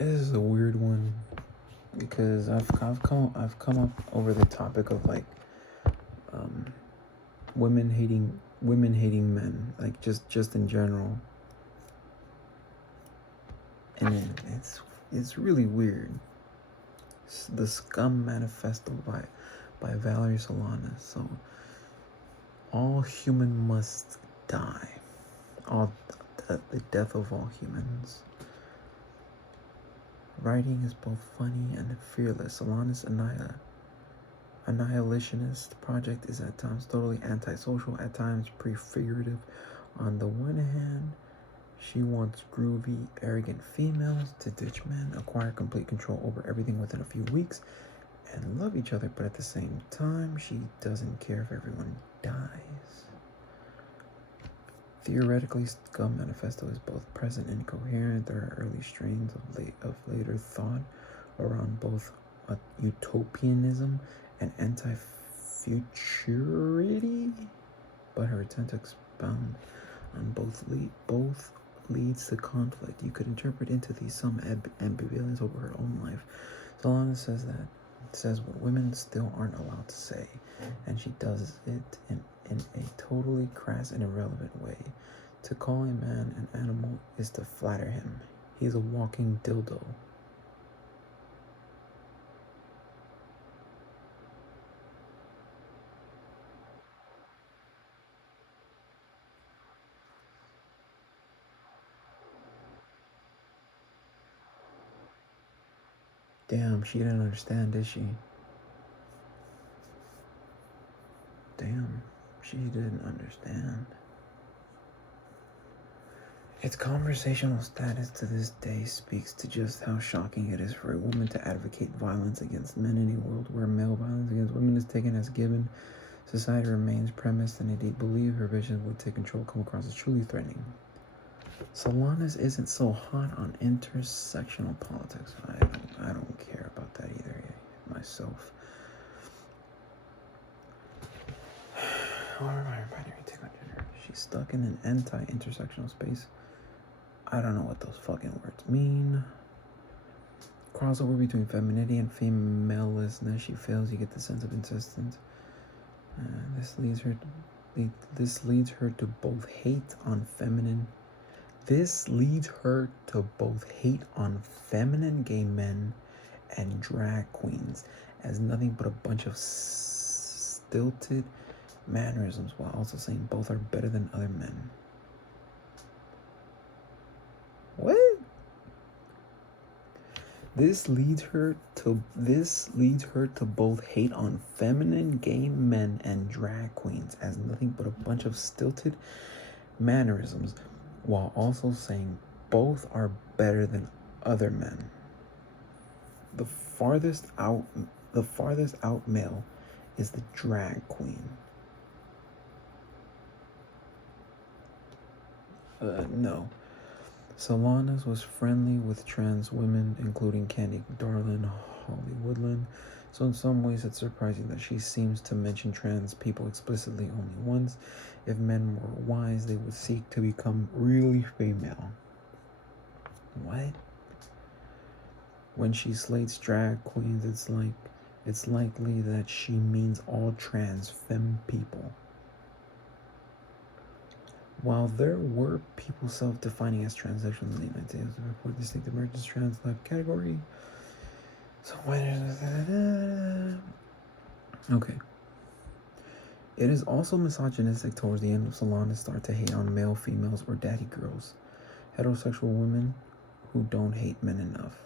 This is a weird one because I've come up over the topic of like women hating men, like just in general, and it's really weird. The SCUM manifesto by Valerie Solanas. So all human must die. The death of all humans. Writing is both funny and fearless. Solanas' annihilationist project is at times totally antisocial, at times prefigurative. On the one hand, she wants groovy, arrogant females to ditch men, acquire complete control over everything within a few weeks, and love each other, but at the same time, she doesn't care if everyone dies. Theoretically, SCUM Manifesto is both present and coherent. There are early strains of later thought around both utopianism and anti-futurity, but her attempt to expound on both leads to conflict. You could interpret into these some ambivalence over her own life. Solana says what women still aren't allowed to say, and she does it in a totally crass and irrelevant way. To call a man an animal is to flatter him. He's a walking dildo. Damn, she didn't understand, did she? Damn, she didn't understand. Its conversational status to this day speaks to just how shocking it is for a woman to advocate violence against men in a world where male violence against women is taken as given. Society remains premised in a deep belief her vision would take control come across as truly threatening. Solanas isn't so hot on intersectional politics. I don't care about that either myself. She's stuck in an anti-intersectional space. I don't know what those fucking words mean. Crossover between femininity and femaleness. She fails. You get the sense of insistence. This leads her to both hate on feminine. This leads her to both hate on feminine gay men and drag queens as nothing but a bunch of stilted mannerisms, while also saying both are better than other men. What? This leads her to both hate on feminine gay men and drag queens as nothing but a bunch of stilted mannerisms, while also saying both are better than other men. The farthest out male is the drag queen. No. Solanas was friendly with trans women, including Candy Darlin, Holly Woodland, so in some ways it's surprising that she seems to mention trans people explicitly only once. If men were wise, they would seek to become really female. What? When she slates drag queens, it's likely that she means all trans femme people. While there were people self-defining as transsexual in the United States before distinct emergence trans life category. So okay. It is also misogynistic towards the end of Solana start to hate on male females or daddy girls, heterosexual women who don't hate men enough.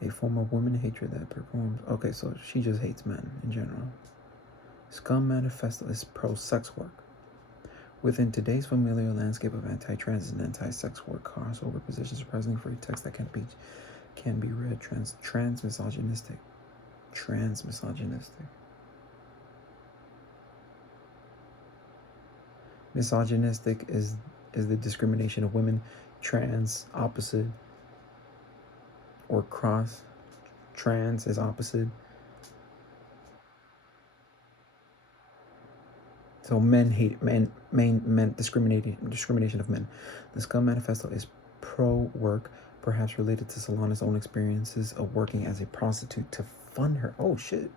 A form of women hatred that performs. Okay, so she just hates men in general. SCUM Manifesto is pro-sex work. Within today's familiar landscape of anti-trans and anti-sex work crossover positions, surprisingly for a text that can be read trans misogynistic. Misogynistic is the discrimination of women. Trans opposite or cross. Trans is opposite. So men hate men discrimination of men. The SCUM Manifesto is pro-work, perhaps related to Solana's own experiences of working as a prostitute to fund her. Oh shit.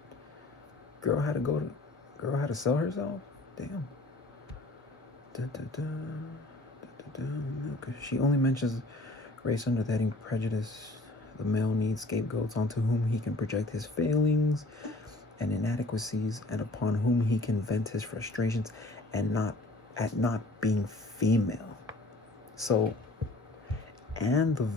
Girl had to sell herself? Damn. Okay. She only mentions race under the heading prejudice. The male needs scapegoats onto whom he can project his failings and inadequacies, and upon whom he can vent his frustrations, and not being female. So, and the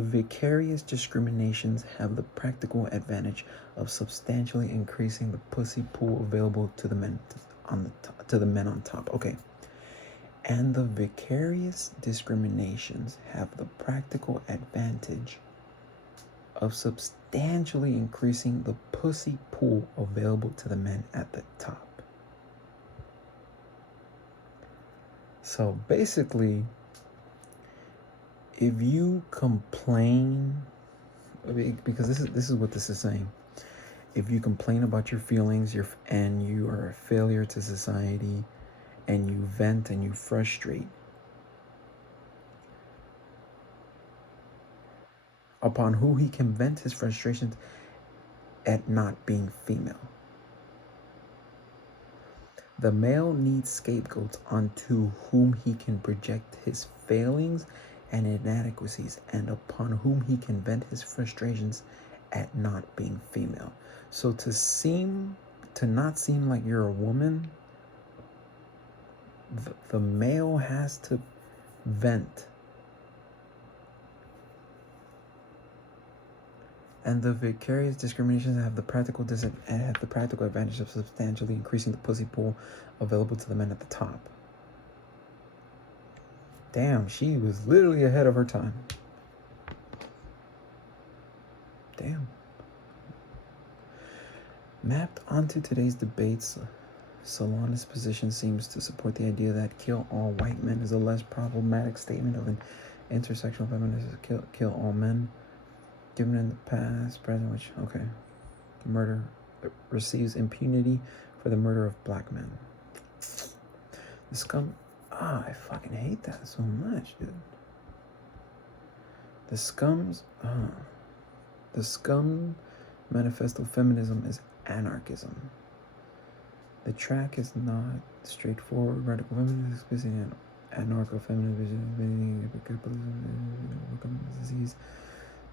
vicarious discriminations have the practical advantage of substantially increasing the pussy pool available to the men on top. Okay. And the vicarious discriminations have the practical advantage of substantially increasing the pussy pool available to the men at the top. So basically, if you complain, because this is what this is saying. If you complain about your feelings, and you are a failure to society, and you vent and you frustrate, upon who he can vent his frustrations at not being female. The male needs scapegoats onto whom he can project his failings and inadequacies, and upon whom he can vent his frustrations at not being female. So to not seem like you're a woman, the male has to vent. And the vicarious discriminations have the practical advantage of substantially increasing the pussy pool available to the men at the top. Damn, she was literally ahead of her time. Damn. Mapped onto today's debates, Solana's position seems to support the idea that kill all white men is a less problematic statement of an intersectional feminism. Kill all men. Given in the past, present, which, okay. Murder receives impunity for the murder of black men. The SCUM, I fucking hate that so much, dude. The SCUM manifesto feminism is anarchism. The track is not straightforward. Radical feminism is explicitly anarcho-feminism, overcome disease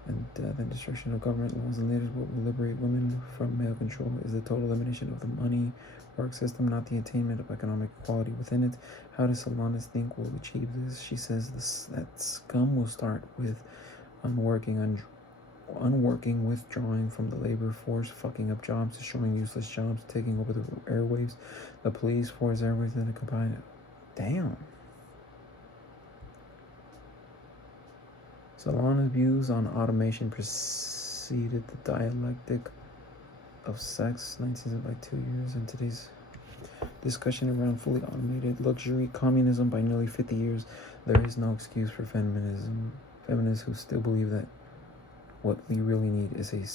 and death and destruction of government laws and leaders. What will liberate women from male control is the total elimination of the money work system, not the attainment of economic equality within it. How does Solanas think we'll achieve this? She says that SCUM will start with unworking, withdrawing from the labor force, fucking up jobs, destroying useless jobs, taking over the airwaves, the police force, airwaves, and the combined. Damn. Solana's views on automation preceded the dialectic of sex, 19th by 2 years, and today's discussion around fully automated luxury communism by nearly 50 years. There is no excuse for feminism. Feminists who still believe that what we really need is a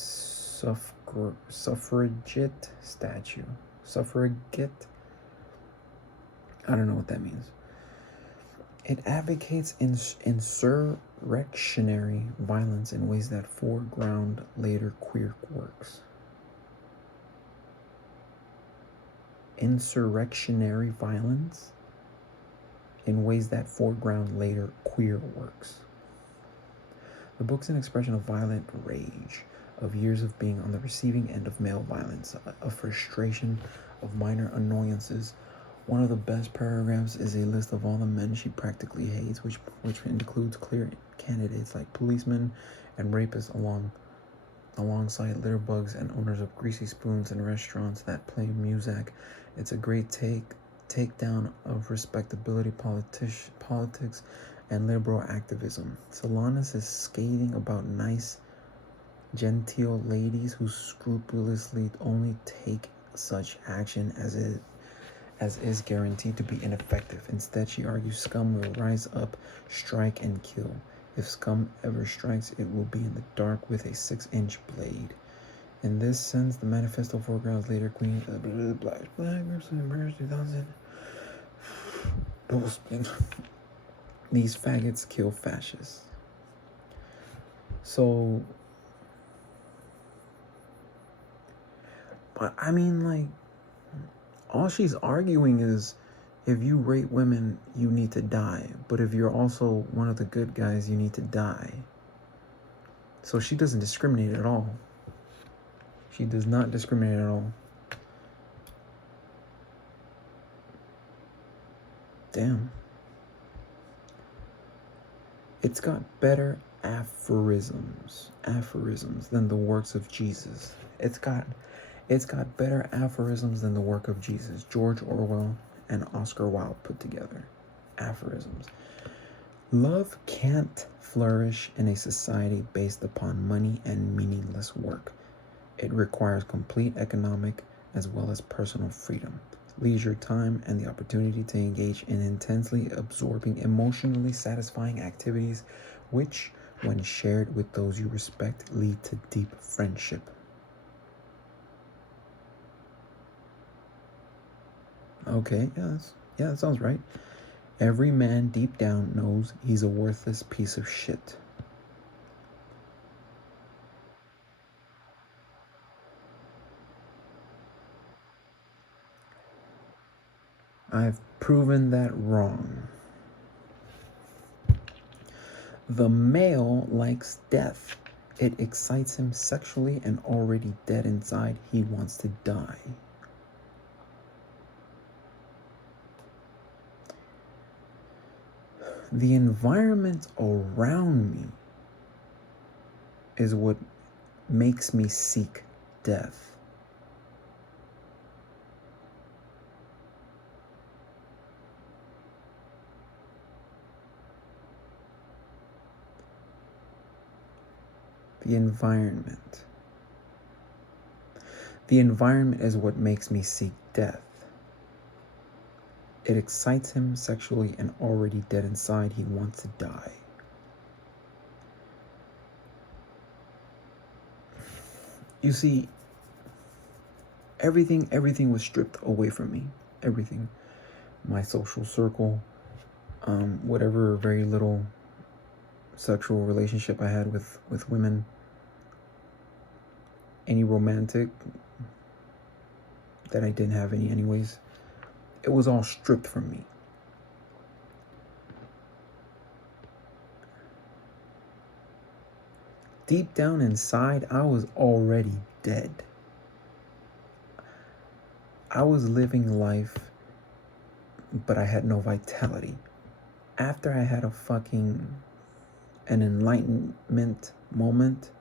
suffragette statue. Suffragette? I don't know what that means. It advocates insurrectionary violence in ways that foreground later queer works. Insurrectionary violence in ways that foreground later queer works. The book's an expression of violent rage, of years of being on the receiving end of male violence, of frustration, of minor annoyances. One of the best paragraphs is a list of all the men she practically hates, which includes clear candidates like policemen and rapists alongside litterbugs and owners of greasy spoons and restaurants that play music. It's a great takedown of respectability politics and liberal activism. Solanas is scathing about nice, genteel ladies who scrupulously only take such action as is guaranteed to be ineffective. Instead, she argues SCUM will rise up, strike, and kill. If SCUM ever strikes, it will be in the dark with a 6-inch blade. In this sense, the manifesto foregrounds later Queen Black groups in 2000. These faggots kill fascists. So, but I mean, like, all she's arguing is if you rape women, you need to die. But if you're also one of the good guys, you need to die. So she doesn't discriminate at all. She does not discriminate at all. Damn. It's got better aphorisms than the works of Jesus. It's got better aphorisms than the work of Jesus. George Orwell and Oscar Wilde put together. Aphorisms. Love can't flourish in a society based upon money and meaningless work. It requires complete economic as well as personal freedom, leisure time, and the opportunity to engage in intensely absorbing, emotionally satisfying activities which, when shared with those you respect, lead to deep friendship. Okay, yeah, that sounds right. Every man deep down knows he's a worthless piece of shit. I've proven that wrong. The male likes death. It excites him sexually, and already dead inside, he wants to die. The environment around me is what makes me seek death. The environment. The environment is what makes me seek death. It excites him sexually, and already dead inside, he wants to die. You see, everything was stripped away from me. Everything. My social circle, whatever very little sexual relationship I had with women, any romantic, that I didn't have any anyways, it was all stripped from me. Deep down inside, I was already dead. I was living life, but I had no vitality. After I had an enlightenment moment,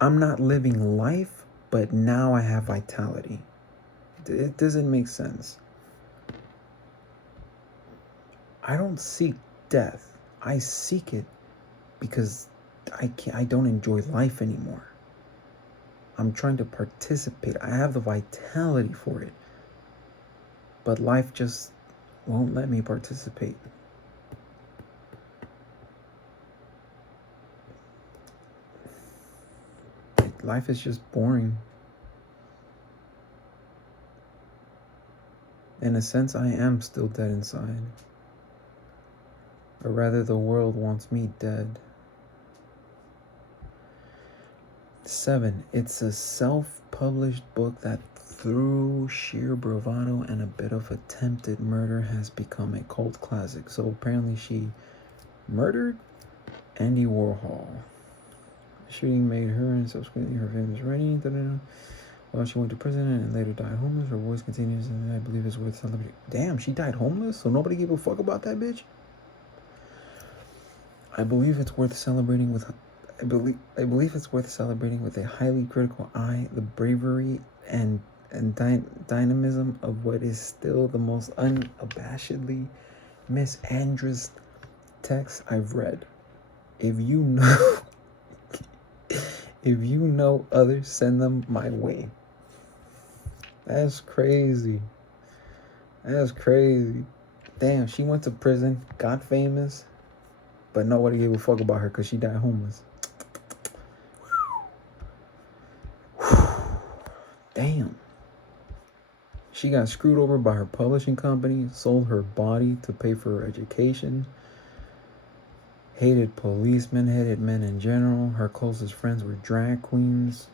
I'm not living life, but now I have vitality. It doesn't make sense. I don't seek death. I seek it because I don't enjoy life anymore. I'm trying to participate. I have the vitality for it, but life just won't let me participate. Life is just boring. In a sense, I am still dead inside. Or rather, the world wants me dead. 7. It's a self-published book that, through sheer bravado and a bit of attempted murder, has become a cult classic. So apparently she murdered Andy Warhol. The shooting made her and subsequently her famous writing. While she went to prison and later died homeless, her voice continues, and I believe it's worth celebrating. Damn, she died homeless? So nobody gave a fuck about that bitch? I believe it's worth celebrating with a highly critical eye, the bravery and dynamism of what is still the most unabashedly misandrous text I've read. If you know others, send them my way. That's crazy. Damn, she went to prison, got famous, but nobody gave a fuck about her because she died homeless. Damn. She got screwed over by her publishing company, sold her body to pay for her education. hated policemen, hated men in general. Her closest friends were drag queens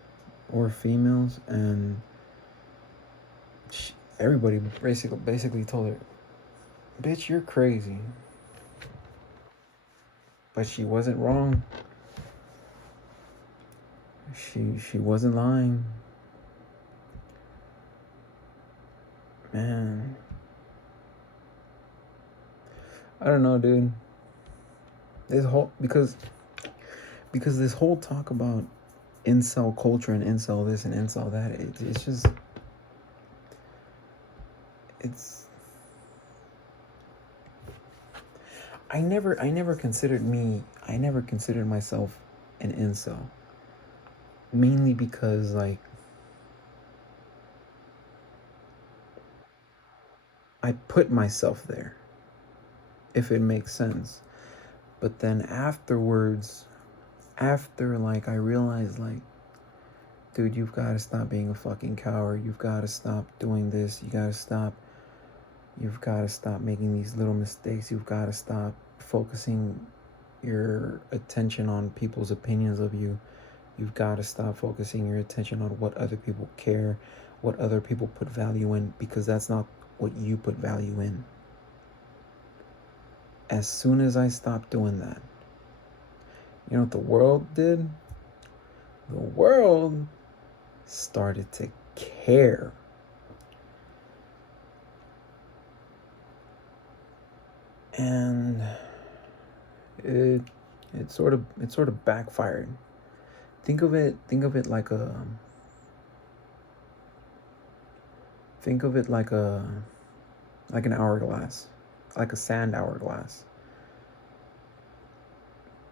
or females, and everybody basically told her, "Bitch, you're crazy." But she wasn't wrong. She wasn't lying. Man, I don't know, dude. This whole because this whole talk about incel culture and incel this and incel that, it's just it's. I never considered myself an incel. Mainly because, like, I put myself there, if it makes sense. But then afterwards, after, like, I realized, like, dude, you've got to stop being a fucking coward. You've got to stop doing this. You've got to stop making these little mistakes. You've got to stop focusing your attention on people's opinions of you. You've got to stop focusing your attention on what other people care, what other people put value in, because that's not what you put value in. As soon as I stopped doing that, you know what the world did? The world started to care. And it sort of backfired. Think of it like an hourglass, like a sand hourglass.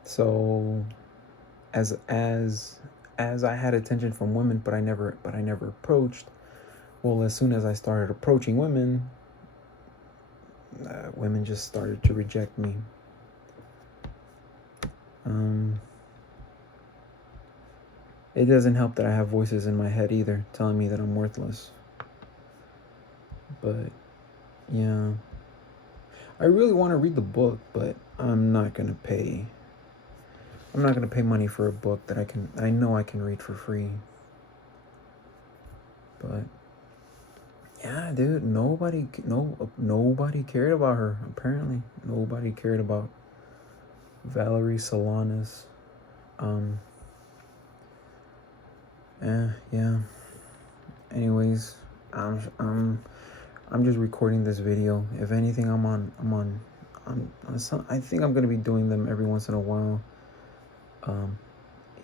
So as I had attention from women, but I never approached. Well, as soon as I started approaching women, women just started to reject me. It doesn't help that I have voices in my head either telling me that I'm worthless. But yeah, I really want to read the book, but I'm not gonna pay money for a book that I know I can read for free. But yeah, dude, nobody cared about her. Apparently, nobody cared about Valerie Solanas. Yeah. Anyways, I'm just recording this video. If anything, I think I'm gonna be doing them every once in a while.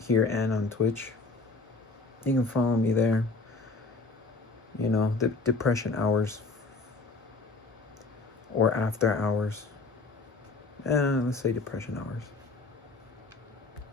Here and on Twitch. You can follow me there. You know, the depression hours or after hours. Let's say depression hours.